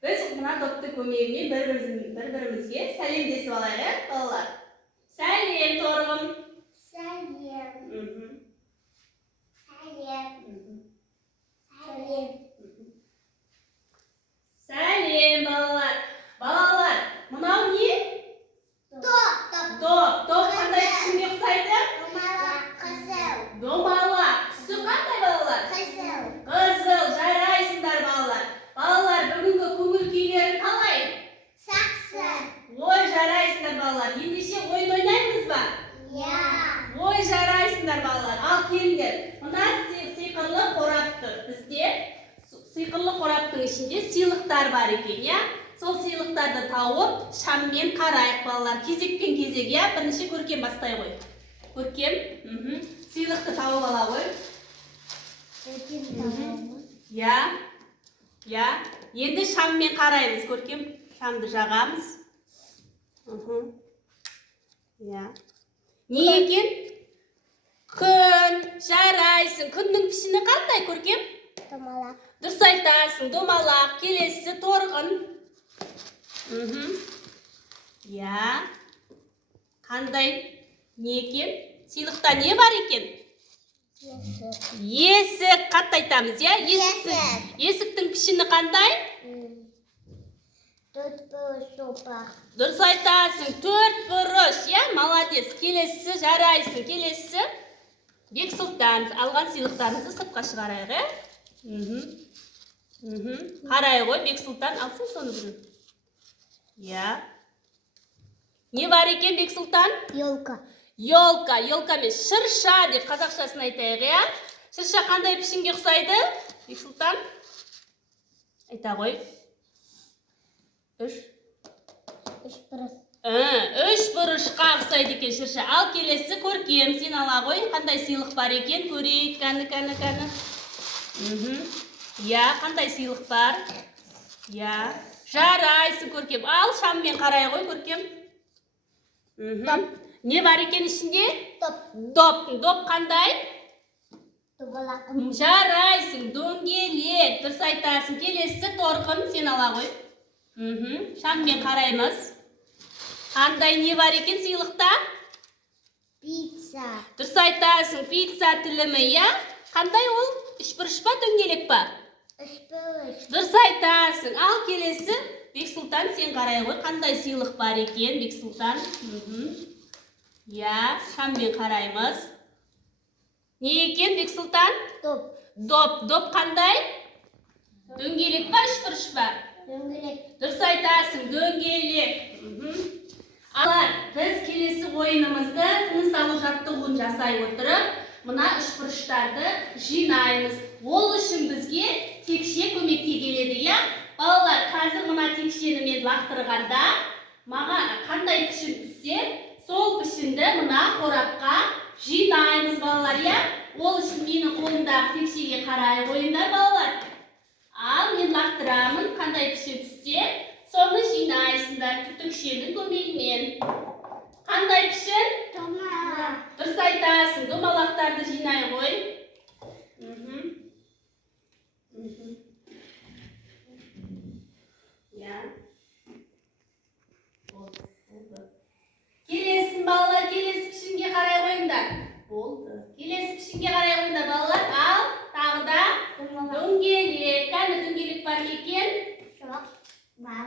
Біз мына допты көмегімен бір-бірімізге сәлемдесіп алайық, балалар. Сәлем, Торғын. Сәлем. Сәлем, балалар. Балалар, мынау не? Доп. Доп қандай пішінге ұқсайды? Домалақ. Түсі қандай, балалар? Қызыл, жарайсыңдар, балалар. Балалар, бүгінгі көңіл күйлерің қалай? Ой, жарайсыңдар, балалар. Ендеше ойын ойнаймыз ба? Ой, жарайсыңдар, балалар. Ал келіңдер. Мына сиқырлы қорап тұр. Бізде сиқырлы қораптың ішінде сыйлықтар бар екен, я? Сол сыйлықтарды тауып, шаммен қарайық, балалар. Кезекпен кезек, я? Бірінші Көркем бастай ғой. Көркем, сыйлықты тауып ала ғой. Я. Енді шаммен қараймыз, Көркем. Шамды жағамыз. Я. Не екен? Күн, жарайсың. Күннің пішіні қандай, Көркем? Дұрыс айтасың, домалақ. Келесі Торғын. Я. Қандай не екен? Сыйлықта не бар екен? Есік. Қатты айтамыз, я? Есіктің пішіні қандай? Дұрыс айтасың, 4 бұрыш, я? Молодец. Келесі жарайсың. Келесі Бексұлтан. Алған сыйлықтарыңызды сыртқа шығарайық, Қарай ғой, Бексұлтан, алсын соны бүгін. Я. Не бар екен, Бексұлтан? Елка мен шырша деп қазақшасын айтайық, я? Шырша қандай пішінге ұқсайды? Бексұлтан? Айта ғой. 3 бұрышқа ұқсайды екен шырша. Ал келесі Көркем, сен ала ғой. Қандай сыйлық бар екен? Көрейік, кәні. Я, қандай сыйлық бар? Я. Жарайсың, Көркем. Ал шаммен қарай ғой, Көркем. Не бар екен ішінде? Доп қандай? Жарайсың, дөңгелек. Дұрыс айтасың. Келесі Торғын, сен ала ғой. Шаммен қараймыз. Қандай не бар екен сыйлықта? Пицца. Дұрыс айтасың, пицца тілімі, я? Қандай ол? 3 бұрыш па, дөңгелек па? 3 бұрыш. Дұрыс айтасың. Ал келесі Бексұлтан, сен қарай ғой. Қандай сыйлық бар екен, Бексұлтан? Я, шаммен қараймыз. Не екен, Бексұлтан? Доп қандай? Дөңгелек па, 3 бұрыш па? Дөңгелек. Дұрыс айтасың, дөңгелек. Алар, біз келесі ойынымызды тыныс алу жаттығуын жасай отырып, мына 3 бұрыштарды жинаймыз. Ол үшін бізге текше көмекке келеді, я? Балалар, қазір мына текшені мен лақтырғанда, маған қандай пішін түссе, сол пішінді мына қорапқа жинаймыз, балалар, я? Ол үшін менің қолымдағы текшеге қарай ойындар, балалар. Ал мен лақтырамын, қандай пішін түссе, соны жинайсыңдар түтікшенің көмегімен. Қандай пішін? Домалақ. Дұрыс айтасың, домалақтарды жинай ғой. Келесін, балалар, келесі пішінге қарай қойыңдар. Болды. Келесі пішінге қарай қойыңдар, балалар. Ал, тағы да дөңгелек. Кәні дөңгелек бар екен? Жоқ. Бар.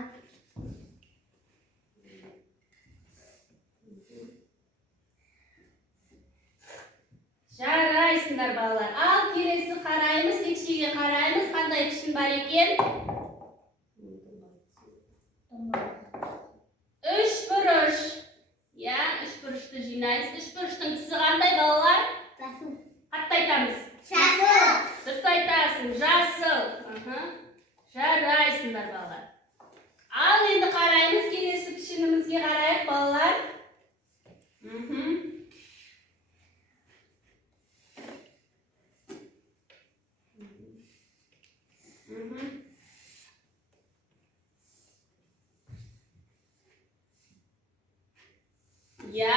Жарайсыңдар, балалар. Ал, келесі қараймыз, текшеге қараймыз. Қандай пішін бар екен? 3 бұрыш. Я, 3 бұрышты жинаймыз. 3 бұрыштың түсі қандай, балалар? Жасыл. Қатты айтамыз. Жасыл. Дұрыс айтасың, жасыл. Жарайсыңдар, балалар. Ал, енді қараймыз, келесі пішінімізге қарайық, балалар. Я,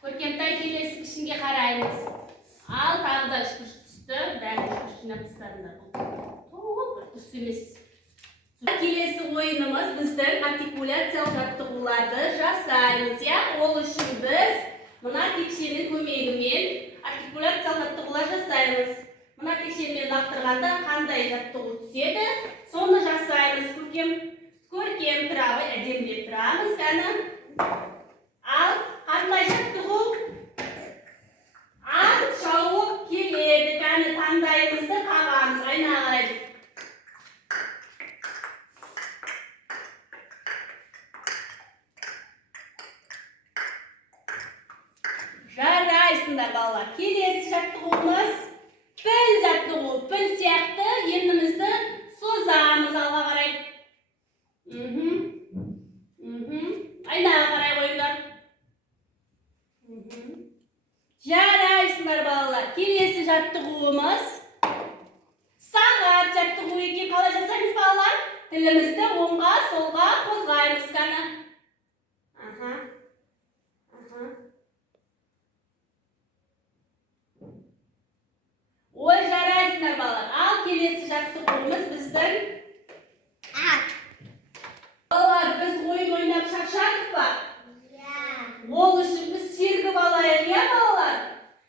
Көркемтай, келесі пішінге қараймыз. Ал, тағы да 3 бұрыш түсті. Бәрін 3 бұрыш жинап тастадыңдар. Дұрыс емес. Келесі ойынымыз біздің артикуляциялық жаттығуларды жасаймыз, я? Ол үшін біз мына текшенің көмегімен артикуляциялық жаттығулар жасаймыз. Мына текшемен лақтырғанда қандай жаттығу түседі, соны жасаймыз. Көркем тұра, әдемілеп тұрамыз, кәні. Ал қандай жаттығу? Ат шауып келеді, кәні таңдайымызды қағамыз, айналайыз. Жарайсыңдар балалар. Келесі жаттығуымыз піл жаттығу. Піл сияқты ернімізді созамыз алға қарай. Айнаға қарай қойыңдар. Жарайсыңдар балалар. Келесі жаттығуымыз сағат жаттығу екен. Қалай жасаймыз балалар? Тілімізді оңға, солға қозғаймыз кәні. Ой, жарайсыңдар балалар. Ал келесі жаттығуымыз біздің балалар, біз ойын ойнап шаршадық па? Ол үшін біз сергіп алайық, я балалар?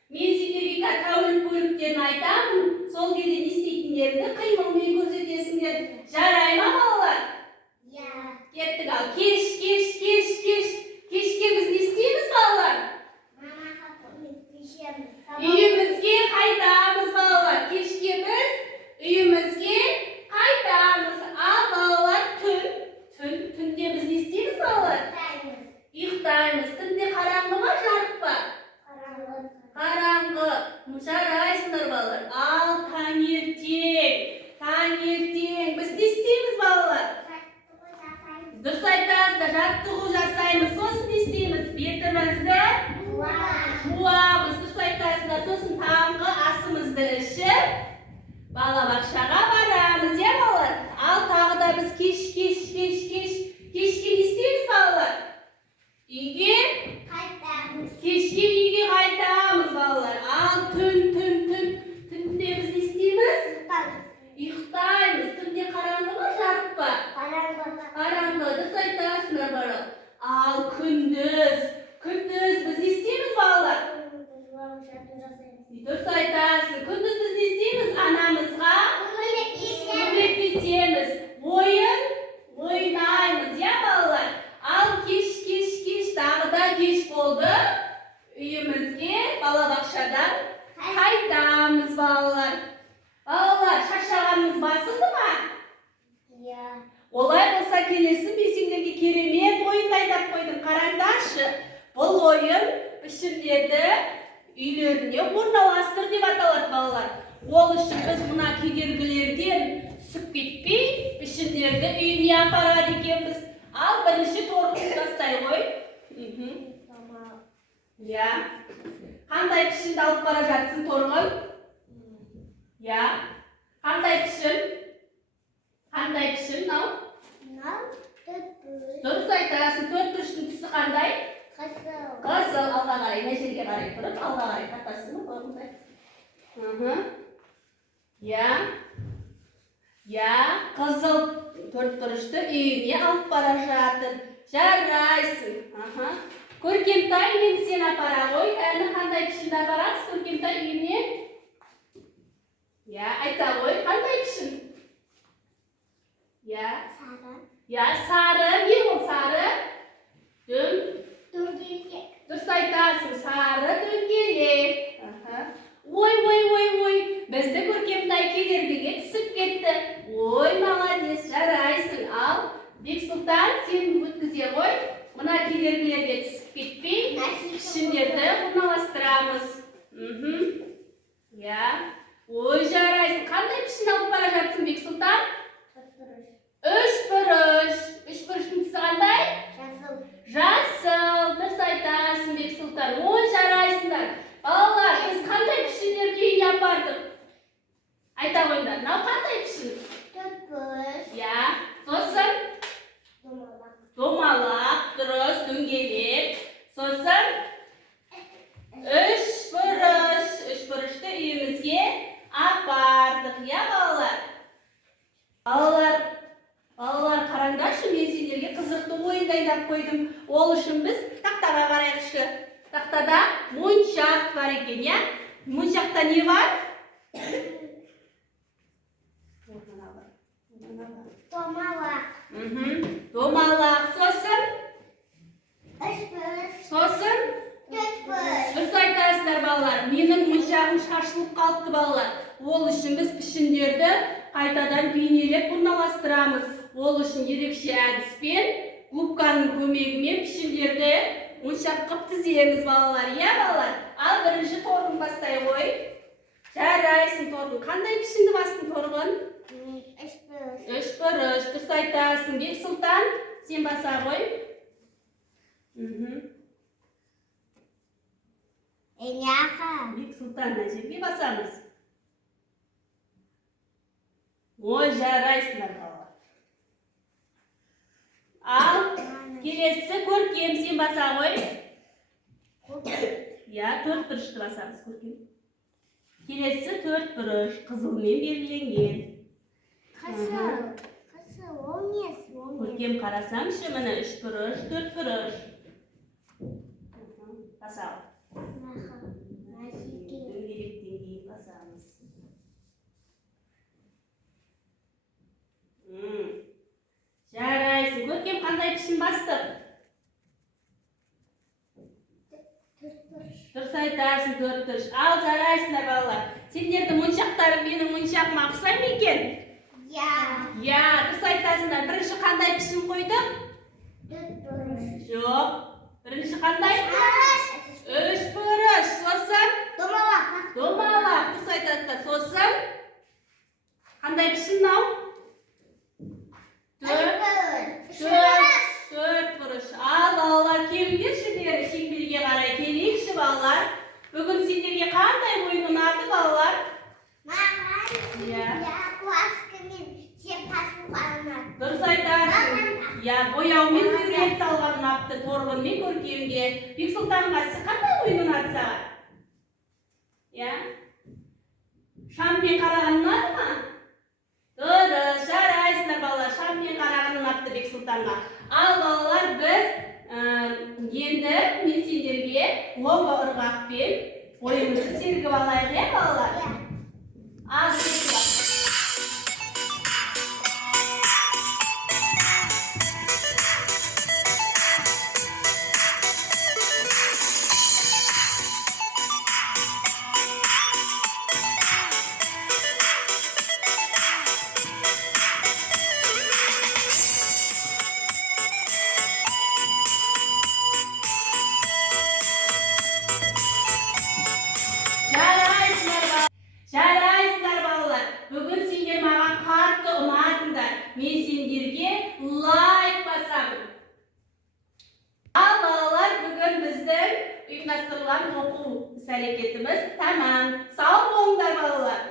Мен сендерге тәуілік бөліктерін айтамын, сол кезде не істейтіндеріңді қимылмен көрсетесіңдер. Жарай ма балалар? Кеттік ал. Кешке біз не істейміз балалар? Үйімізге қайтамыз балалар. Кешке біз үйімізге қайтамыз. Ал балалар түнде біз не істейміз балалар? Ұйықтаймыз. Түнде қараңғы ма, жарық па? Қараңғы. Жарайсыңдар балалар. Ал таңертең біз не істейміз балалар? Дұрыс айтасыздар, жаттығу жасаймыз. Сосын не істейміз? Бетімізді жуамыз. Дұрыс айтасыздар. Сосын таңғы асымызды ішіп балабақшаға барамыз, я балалар? Ал тағы да біз кешке не істейміз балалар? Кешке үйге қайтамыз балалар. Ал түнде біз не істейміз? Ұйықтаймыз. Түнде қараңғы ма, жарық па? Қараңғы. Дұрыс айтасыңдар балалар. Ал күндіз біз не істейміз балалар? Дұрыс айтасың. Күндіз біз не істейміз? Анамызға көмектесеміз. Ойнаймыз, я балалар? Ал кеш тағы да кеш болды. Үйімізге балабақшадан қайтамыз балалар. Балалар, шаршағанымыз басылды ма? Олай болса келесі бесендерге керемет ойын айдап қойдым. Қараңдаршы, бұл ойын пішіндерді үйлеріне орналастыр деп аталады балалар. Ол үшін біз мына кедергілерден түсіп кетпей, пішіндерді үйіне апарады екенбіз. Ал бірінші торғын жастай ғой. Қандай пішінді алып бара жатсың торғын? Қандай пішін? Мынау? Дұрыс айтасың. Төрт бұрыштың түсі қандай? Қызыл. Алға қарай, мына жерге қарай тұрып, алға қарай тартасың ба? Қызыл төрт бұрышты үйіне алып бара жатыр. Жарайсың. Көркемтай, мен сен апара ғой. Әні қандай пішінді апарасыз Көркемтай үйіне? Айта ғой, қандай пішін? Сары. Не ол сары? Дұрыс айтасың. Сары дөңгелек. Ой. Бізді Көркемтай кедергіге түсіп кетті. Ой, молодец, жарайсың. Ал Бексұлтан, сен өткізе ғой. Мына кедергілерге түсіп кетпей, пішіндерді орналастырамыз. Ой, жарайсың. Қандай пішін алып бара жатсың Бексұлтан? Үш бұрыштың түсі қандай? Жасыл. Дұрыс айтасың Бексұлтан. Ой, жарайсыңдар. Балалар, біз қандай пішіндерді үйіне апардық? Айта қойыңдар. Мынау қандай пішін? Сосын? Домалақ, дұрыс, дөңгелек. Сосын? Үш бұрышты үйімізге апардық, балалар? çıkarıp koydum. Ol үшін biz taqtaga qarayықшы. Taqtada monşaq var eken, ya. Monşaqta ne var? Domalak. Domalaq. So'sin? Üç bölük. So'sin? Dört bölük. Dұрыс айтасыздар балалар. Менің моншағым шашылып қалыпты балалар. Ол үшін біз пішіндерді қайтадан бейнелеп орналастырамыз. Ол үшін ерекше әдіспен, губканың көмегімен пішіндерді моншақ қып тіземіз балалар. Иә балалар? Ал бірінші торғын бастай ғой. Жарайсың торғын. Қандай пішінді бастың торғын? Üç bölük. Үш бұрыш. Дұрыс айтасың. Бексұлтан, сен баса ғой. Enyaka. Бексұлтан, мына жерге басамыз. Ой, жарайсыңдар балалар. Ал, келесі көркем, сен баса ғой. Я, төрт бұрышты басамыз көркем. Келесі төрт бұрыш, қызылмен белгіленген. Kısır. Kısır. Olmaz. Көркем қарасаңшы, міне үш бұрыш, төрт бұрыш. Басау. Дөңгелектен кейін басамыз. Жарайсың. Көркем қандай пішін бастық? Дұрыс айтасың, төрт бұрыш. Ал, жарайсыңдар балалар. Сендердің моншақтарың менің моншағыма ұқсай ма екен? Ya. Я, дұрыс айтасыңдар. Бірінші қандай пішін қойдық? Dört bölük. Жоқ. Бірінші қандай? Üç. Үш бұрыш. Сосын? Domalak. Домалақ. Дұрыс айтасыңдар. Сосын? Қандай пішін мынау? Төрт бұрыш. Ал балалар, келіңдерші бері шеңберге қарай келейікші балалар. Бүгін сендерге қандай ойын ұнады балалар? Дұрыс айтасың. Я, бояумен сурет салған ұнапты торғынмен көркемге. Бексұлтанға сіз қандай ойын ұнады саған? Я? Шаммен қараған ұнады ма? Дұрыс, жарайсыңдар балалар. Шаммен қараған ұнапты Бексұлтанға. Ал балалар, біз енді мен сендерге лого ырғақпен ойымызды сергіп алайық, е балалар? Ал, сергіп. Жарайсыңдар балалар. Бүгін сендер маған қатты ұнадыңдар. Мен сендерге лайк басамын. Ал балалар, бүгін біздің ұйымдастырылған оқу іс-әрекетіміз тамам. Сау болыңдар балалар.